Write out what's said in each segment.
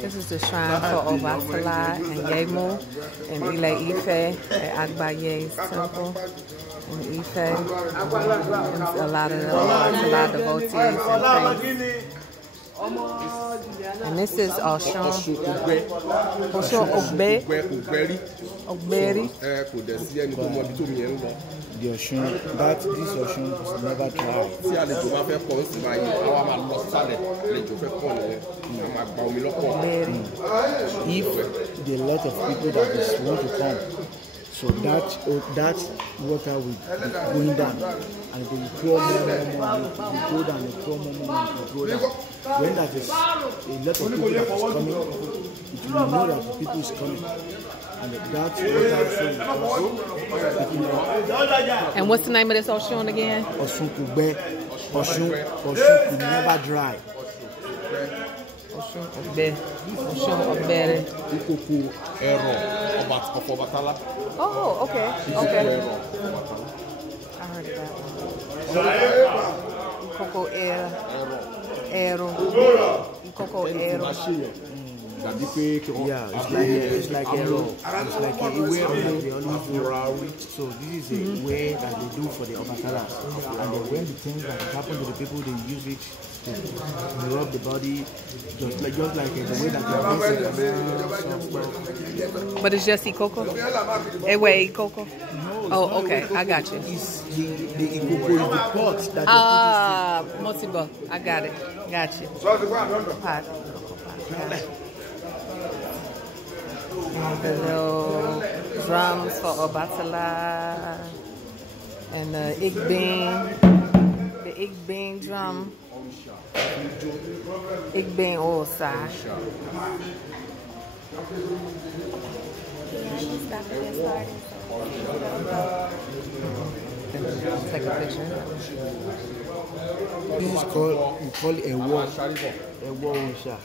This is the shrine for Obatálá and Yemo and Ile Ife at Agbaye's temple in Ife. And a lot of devotees and priests. And this is Oshun. Oshun Ogberi. The Oshun, this Oshun is never dry. If the lot of people that want to come, so that water will be going down, and it will pour more, it will go down, it will pour more, it will go down. When that is a lot of people that is coming, it will know that the people is coming. And that's what And what's the name of this Oshun again? Oshun Kugbe. Oshun could never dry. Oshun Ogbe. Oshun Ogbere. Of Obatala. Oh, okay. Okay. I heard about one. Coco Ero. Coco Ero. Yeah, it's like a row. It's like a way they always do. So this is a way that they do for the Obatala. And when the things that happen to the people, they use it to rub the body, just like the way that they But it's just Ikoko? Ewe Ikoko? Oh, okay. I got you. the Ikoko is the pot that Motibo. I got it. Got you. Pot. Got it. The little drums for Obatala and the Igbing drum. Igbing Osa. Take a picture. This is called, we call it a wall Orisha.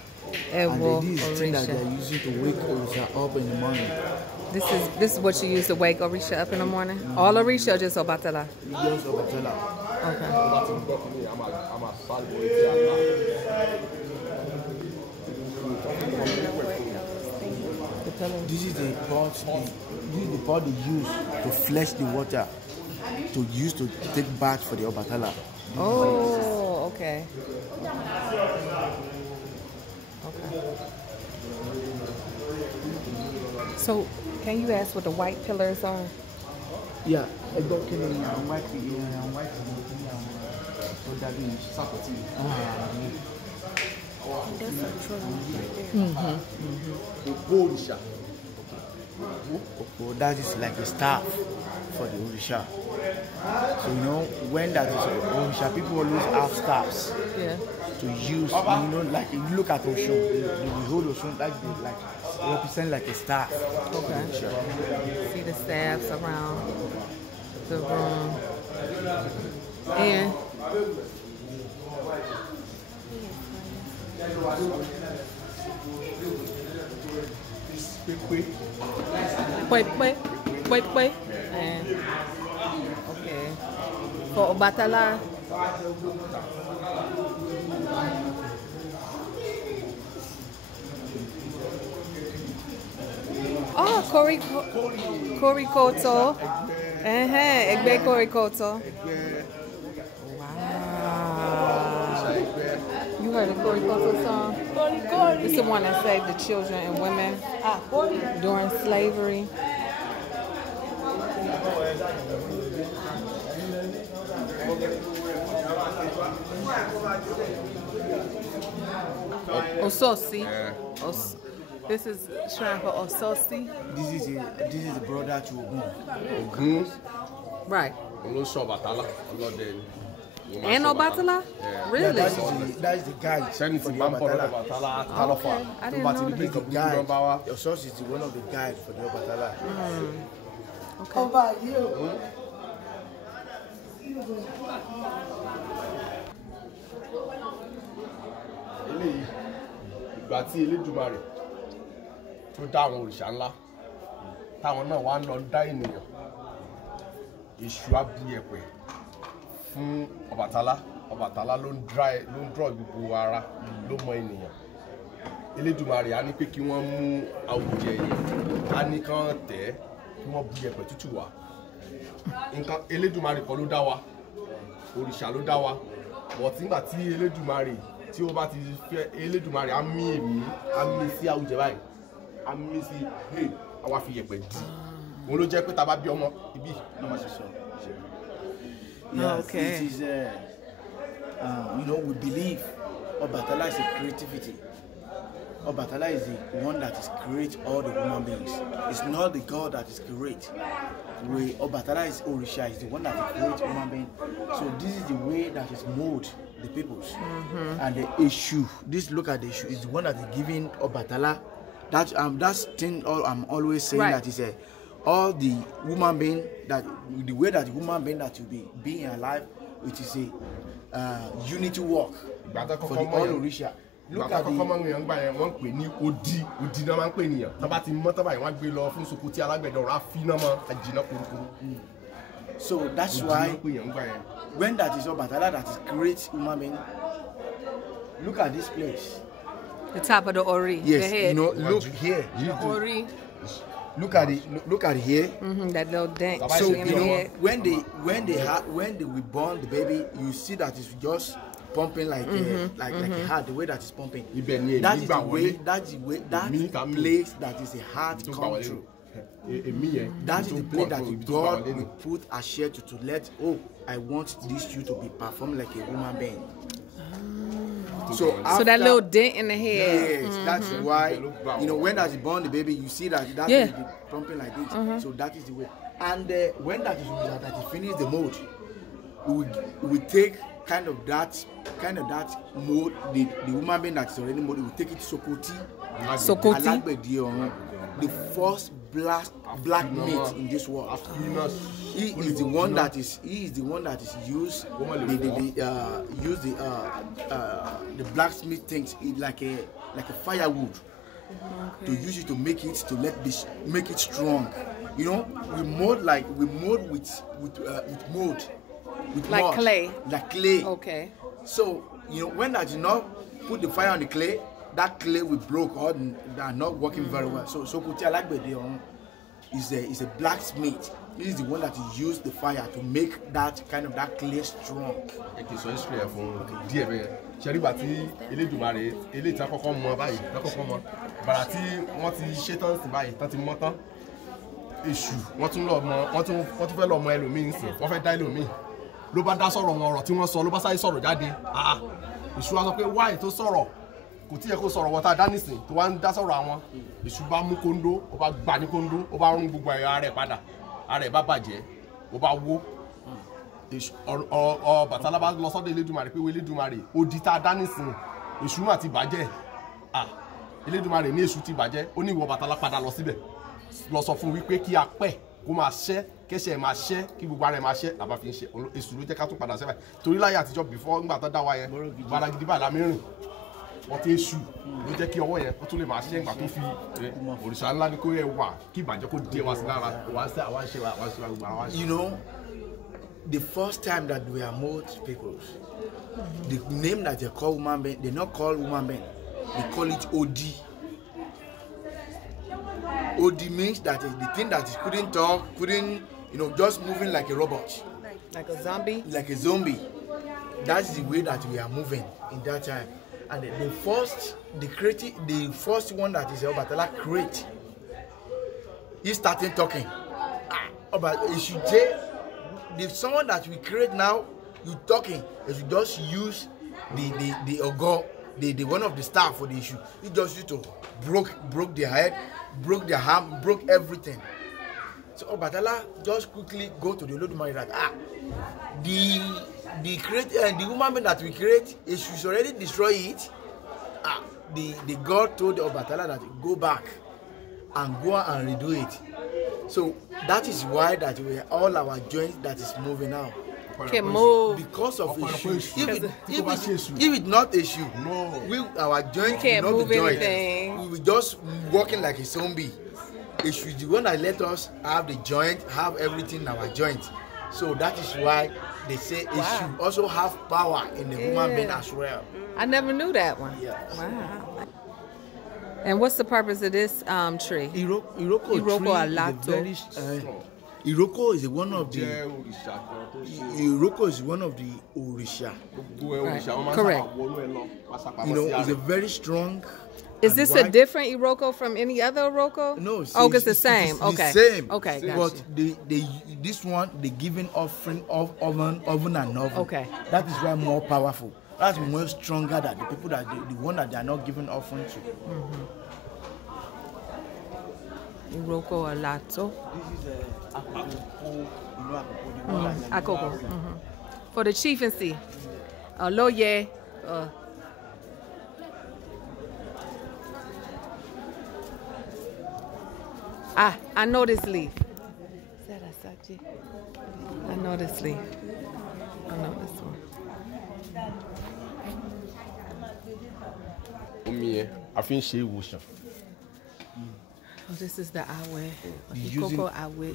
And this is the thing that they're using to wake Orisha up in the morning. This is what you use to wake Orisha up in the morning? All Orisha or just Obatala? Just Obatala. Okay. This is the pot they use to flush the water to take bath for the Obatala. Oh, okay. So, can you ask what the white pillars are? Yeah, that is like a staff for the Orisha. So when that is Orisha, people always have staffs to use. Like if you look at Oshun, they hold Oshun like represent like a staff. Okay. See the staffs around the room. And wait. And okay. For Obatala. Oh, Korikoto. Egbe Korikoto. Wow. You heard the Korikoto song? It's the one that saved the children and women during slavery. Ososi. This is shrine for Ososi. This is the brother to Ogun. Right. Obatala. And Obatala? Yeah. Really? That is the guy for the Obatala. Okay. I didn't know that. The guide. Your source is one of the guides for the Obatala. Okay. Ìgbà tí Elédùmarè tó dá àwọn òrìṣà ńlá táwọn náà wá ń lọ dá ènìyàn, èṣù á bu yẹ̀pẹ̀ fún Ọbàtálá. Ọbàtálá ló ń draw gbogbo ara ló mọ ènìyàn. Elédùmarè á ní pé kí wọ́n mú àwùjẹ yẹn á ní kán tẹ̀ kí wọ́n bu yẹ̀pẹ̀ tútù wá. Nǹkan Elédùmarè kọ́ ló dá wa, òrìṣà ló dá wa. But nígbà tí Elédùmarè tí ó bá ti fẹ́, Elédùmarè á mí èmi, á mí sí àwùjẹ báyìí, á mí sí á wá fi yẹ̀pẹ̀ dì. Òun ló jẹ́ pé tá bá bí ọmọ ibi náà máa ṣe sọ. Yeah, Okay. it is, you know, we believe Obatala is a creativity. Obatala is the one that is create all the human beings. It's not the God that is create. Obatala is Orisha, is the one that creates human being. So this is the way that is mold the peoples. And the issue, this look at the issue, is the one that is giving Obatala. That's thing I'm always saying, Right. that is all the human being, that the way that the human being that will be being alive, which is a unity work for the all Orisha. Look at the wọ́n pè ní odi náà máa ń pè nìyàn tó bá ti mọ́ tó báyìí wọ́n á gbé lọ fún Sokoti alágbẹ̀dẹ ọ̀rọ̀ á fi náà mọ́ àjìnà kúrúkúrú. So that's why when that is Obatala that is great human being, look at this place. The top of the Ori. Yes, the head. you know, look here. Ori. Look at it. Look at it here. That little dent. So in you the know, head. when they we born the baby, you see that it's just pumping like a heart. The way that it's pumping. That is the way. That's the way. That place that is a heart come true. That is the place that God will put a share to let. Oh, I want this you to be performed like a human being. So that little dent in the head. Yes, that's why, you know, when as you born the baby, you see that will be pumping like this. So that is the way. And when that is finished the mold, we take kind of that mold, the human being that is already mold, we take it to Sokoti. The first black meat in this world. He is the one that is used the blacksmith things like a firewood to use it to make it strong. You know, we mold with Like mud, clay. like clay. Okay. So you know, when that you not put the fire on the clay, that clay will broke or they are not working very well. So Sokoti Alagbede is a blacksmith. He is the one that used the fire to make that clay strong. Èkì sọ history ẹ̀ fún díẹ̀ bẹ́ẹ̀. Ṣẹ́rígbà tí Elédùmarè eléyìí tí wọ́n kọ́kọ́ mọ báyìí mọ bàrà tí wọ́n ti ṣe tán sí báyìí tán ti mọ́ tán. Èṣù wọ́n tún fẹ́ lọ mọ ẹlòmíì sìn wọ́n fẹ́ dá ẹlòmíì. Ló bá dá sọ̀rọ̀ wọn ọ̀rọ̀ tí wọ́n sọ ló bá sáré sọ̀rọ̀ jáde. Èṣù wa sọ pé wáì tó sọ̀rọ̀ kò tí yẹ kó sọ̀rọ̀ wọ́n tá a dá nísìn tó wá ń dá sọ̀rọ̀ àwọn. Èṣù bá mú kóńdó ó bá gbà ní kóńdó ó bá rún gbogbo ẹ̀yà rẹ̀ padà ara ẹ̀ bá bàjẹ́ ó bá wó. Ọbàtálá bá lọ sọ́dọ̀ Elédùmarè pé Elédùmarè odi tá a dá nísìn Èṣù mà ti bàjẹ́. Elédùmarè ní Èṣù ti bàjẹ́ ó ní ìwọ Ọbàtálá padà lọ síbẹ̀ lọ sọ fún wípé kí a pẹ́ kó máa ṣẹ́ kẹ́sẹ̀ máa ṣẹ́ kí gbogbo ara ẹ̀ máa ṣẹ́ làbá fi ń ṣe Èṣù ló jẹ́ ká tún padà sẹ́bẹ̀ torí láyé àtijọ́ before nígbà tó dá wa yẹn Bàràgìdì báyìí la mìíràn wọ́n ti Èṣù ló jẹ́ kí ọwọ́ yẹn ó tún lè máa ṣẹ́ nígbà tó fi òrìṣà ńlá ní kó yẹ wà kí ìbàjẹ́ kó dé wa sí lára wà á ṣe gbogbo àwọn. You know, the first time that we are most peoples, the name that they call woman being, they not call woman being, they call it Odi. Odi means that is the thing that is couldn't talk, couldn't, you know, just moving like a robot. Like a zombie? Like a zombie. That's the way that we are moving in that time. And the first one that is Obatala create, he started talking. About the someone that we create now, you talking, if you just use the ogo, the one of the staff for the issue, you just used to broke their head, broke their arm, broke everything. So Obatala just quickly go to the Olodumare that the woman that we create, if she's already destroy it, the God told the Obatala that go back and go and redo it. So that is why that we all our joints that is moving now. Can move because of issue. If it's not issue, no. Our joints will not move be joined. Anything. We will just walking like a zombie. Issue is the one that let us have the joint, have everything in our joint. So that is why they say issue also have power in the human being as well. I never knew that one. Yeah. Wow. And what's the purpose of this tree? Iroko tree alato. is a very Iroko is one of the Iroko is one of the Orisha. Right. Correct. You know, it's a very strong. Is this a different Iroko from any other Iroko? No, it's the same. It's okay. the same. Okay, gotcha. But this one, they giving offering of oven and oven. Okay. That is why more powerful. That's more stronger than the people that the one that they are not giving offering to. Iroko alato. This is Akoko. For the chieftaincy. Loye. I know this leaf. I know this leaf. I know this one. Oh, this is the awe.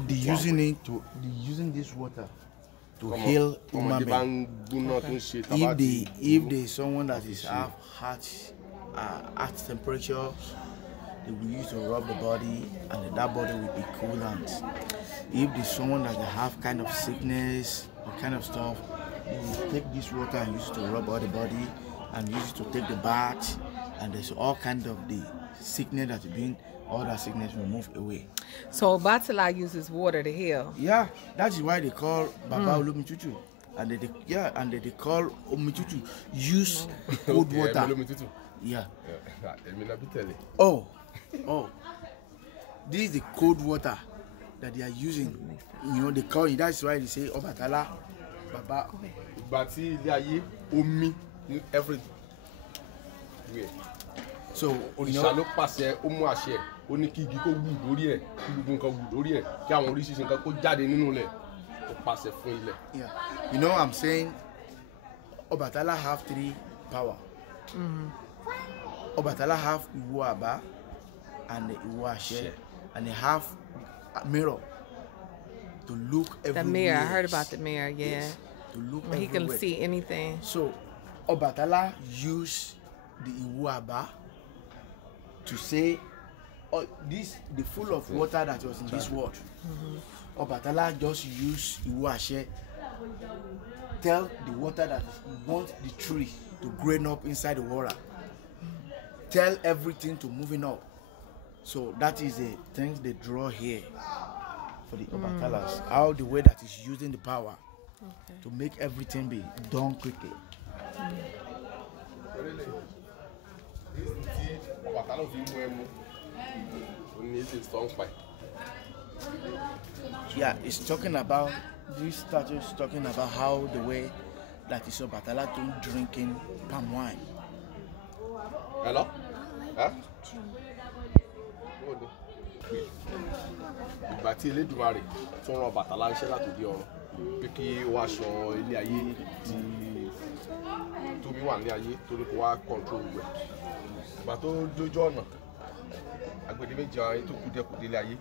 Using this water to heal human being. If there is someone that is have heart temperature, they will use to rub the body, and that body will be coolant. If there's someone that have kind of sickness or kind of stuff, they will take this water and use it to rub all the body, and use it to take the bath, and there's all kind of the sickness that's been. All that sickness will move away. So Obatálá uses water to heal. Yeah, that is why they call Baba Olumichuchu. And they call Omichuchu use the cold water. Yeah. Oh. This is the cold water that they are using. You know, they call it. That's why they say Obàtálá, Baba. So òrìṣà ló pàṣẹ ó mú àṣẹ ó ní kí igi kó wù lórí ẹ̀ kí gbogbo nǹkan wù lórí ẹ̀ kí àwọn oríṣiríṣi nǹkan kó jáde nínú ilẹ̀ ó pàṣẹ fún ilẹ̀. Yeah, you know I'm saying Obatala have 3 power. Obatala have Iwo Aba and the Iwo Ashe, and they have a mirror to look everywhere. The mirror, I heard about the mirror. Yeah. Yes, to look he everywhere. can see anything. So Obatala use the Iwo Aba to say, oh, the full of water that was in this world. Obatala just use Iwo Ashe, tell the water that you want the tree to grain up inside the water. Tell everything to moving up. So that is the things they draw here for the Obatalas. How the way that is using the power to make everything be done quickly. Yeah, it's talking about this statue is talking about how the way that is Obatala don't drinking palm wine. Hello? Huh? Ìgbà tí Elédùmarè tún rán Ọbàtálá iṣẹ́ látòdì ọ̀run pé kí ó wá sọ ilé ayé tí tómi wà ní ayé torí kó wá control rẹ̀. Ìgbà tó dójú ọ̀nà agbede méjì ayé tó kú díẹ̀ kò délé ayé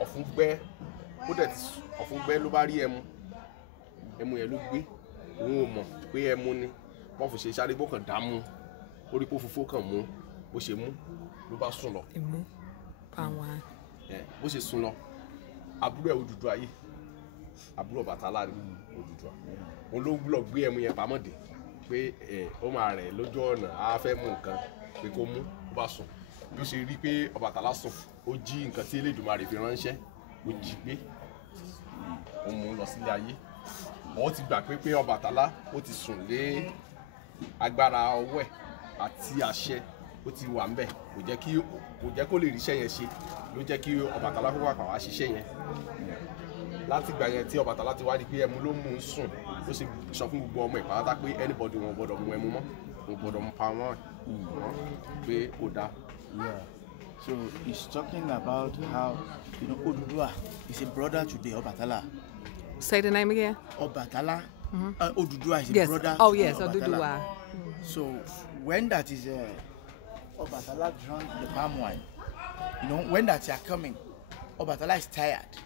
ọ̀fun gbẹ́ ó dẹ̀ ti ọ̀fun gbẹ́ ló bá rí ẹmu yẹn ló gbé òun ò mọ̀ pé ẹmu ni wọ́n fi ṣe sáré gbọ́kàn dààmú orí pò fúnfó kàn mú bó ṣe mú ló bá sùn lọ. Bó ṣe sùn lọ àbúrò ẹ̀ Odùduwà ayé àbúrò Ọbàtálá ní Odùduwà òun ló gbúlọ̀ gbé ẹmu yẹn pamọ́ dé pé ó máa rẹ̀ lójú ọ̀nà á fẹ́ mú nǹkan pé kó mú ó bá sùn bí ó ṣe rí pé Ọbàtálá sùn ó jí nǹkan tí Elédùmarè fi ránṣẹ́ ó jí gbé ó mú lọ sílé ayé wọ́n ti gbà pé Ọbàtálá ó ti sùn lé agbára ọwọ́ ẹ̀ àti àṣẹ ó ti wà ńbẹ̀ kò jẹ́ kó lè ríṣẹ́ yẹn ṣe ló jẹ́ kí Ọbàtálá kó wá ṣiṣẹ́ yẹn láti gbà yẹn tí Ọbàtálá ti wá di pé ẹmu ló mú un sùn ó sì sọ fún gbogbo ọmọ ìpàdátá pé anybody wọn gbọ́dọ̀ mú ẹmu mọ́ wọn gbọ́dọ̀ mú pa wọn pé kò dáa. So he's talking about how Oduduwa is a brother to the Obatala. Say the name again. Obatala. Oduduwa is a brother. Oh to yes, the Oduduwa. So when that is Obatala drank the palm wine, when that are coming, Obatala is tired.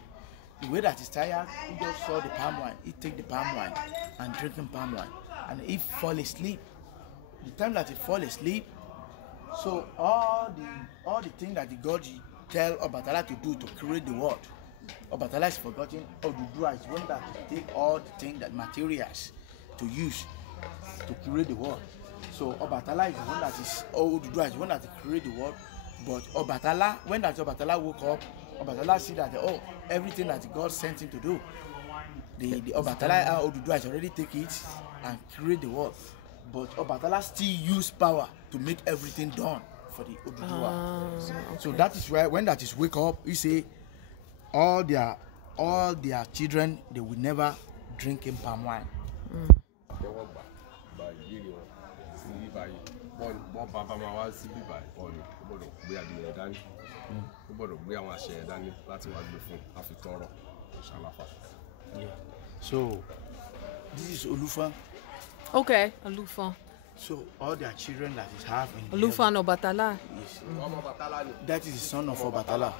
The way that he's tired, he just saw the palm wine. He take the palm wine and drinking palm wine, and he fall asleep. The time that he fall asleep, So all the things that the God tell Obatala to do to create the world, Obatala is forgotten. Odudua is one that take all the things that materials to use to create the world. So Obatala is the one that is Odudua is the one that create the world. But Obatala, when that Obatala woke up, Obatala see that everything that God sent him to do, the Obatala Odudua has already take it and create the world. But Obatala still use power to make everything done for the Odudua. Okay. So that is why when that is wake up, he say all their children, they will never drink in palm wine. So this is Olufa. Okay, Olufa. So all their children that is have in Olufa and Obatala. Yes. That is the son of Obatala.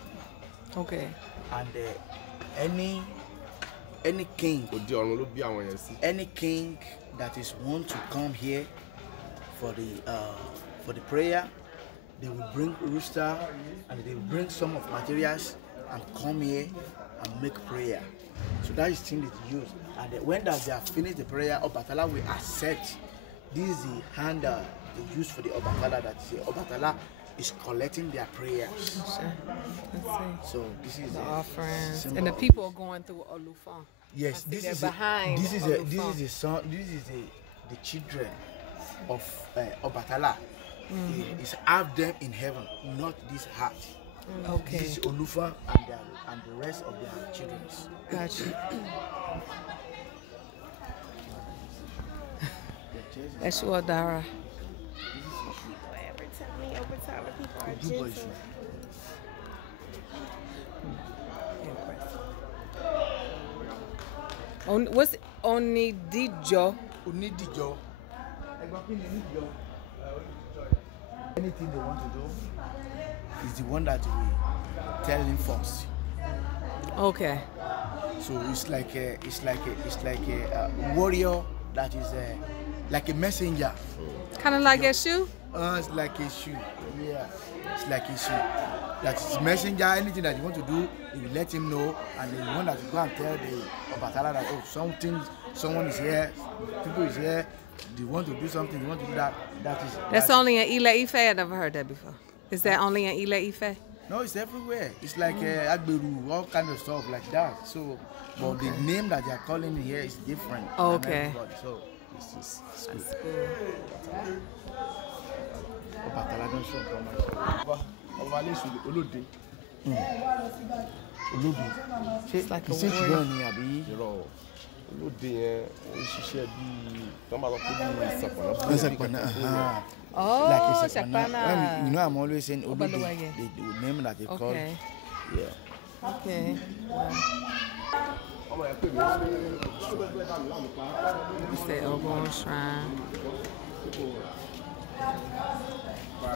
Okay. And any king that is want to come here for the prayer, they will bring rooster and they will bring some of materials and come here and make prayer. So that is the thing that they use. And when that they have finished the prayer, Obatala will accept. This is the hand they use for the Obatala, that the Obatala is collecting their prayers. Sure. Let's see. So this is The offerings. symbol And the of people are going through Olufa. yes, this is behind. the son. This is the children of Obatala. It's have them in heaven, not this heart. Okay. This is Olufa and the rest of their children. Gotcha. That's your Dara. Whatever, tell me Obàtálá people are gentle. What's Onidijo? Onidijo. Anything they want to do is the one that we tell him first. Okay. So it's like a warrior that is like a messenger. Kind of like a shoe? It's like a shoe. Yeah, it's like a shoe. That is messenger. Anything that you want to do, you will let him know, and then you want that to go and tell the Obatala that someone is here, people is here. They want to do something. They want to do that. That's only in Ile Ife. I never heard that before. Is that only in Ile Ife? No, it's everywhere. It's like Agberu, all kind of stuff like that. So, but the name that they are calling it here is different. Okay. So it's good. Obatala don't show how much. It's like a warrior. Oh, Like a Sakpana. You know, I'm always saying Olude, Obaluwege. the name that they call. Okay. Yeah. Okay. It's the Ogon Shrine.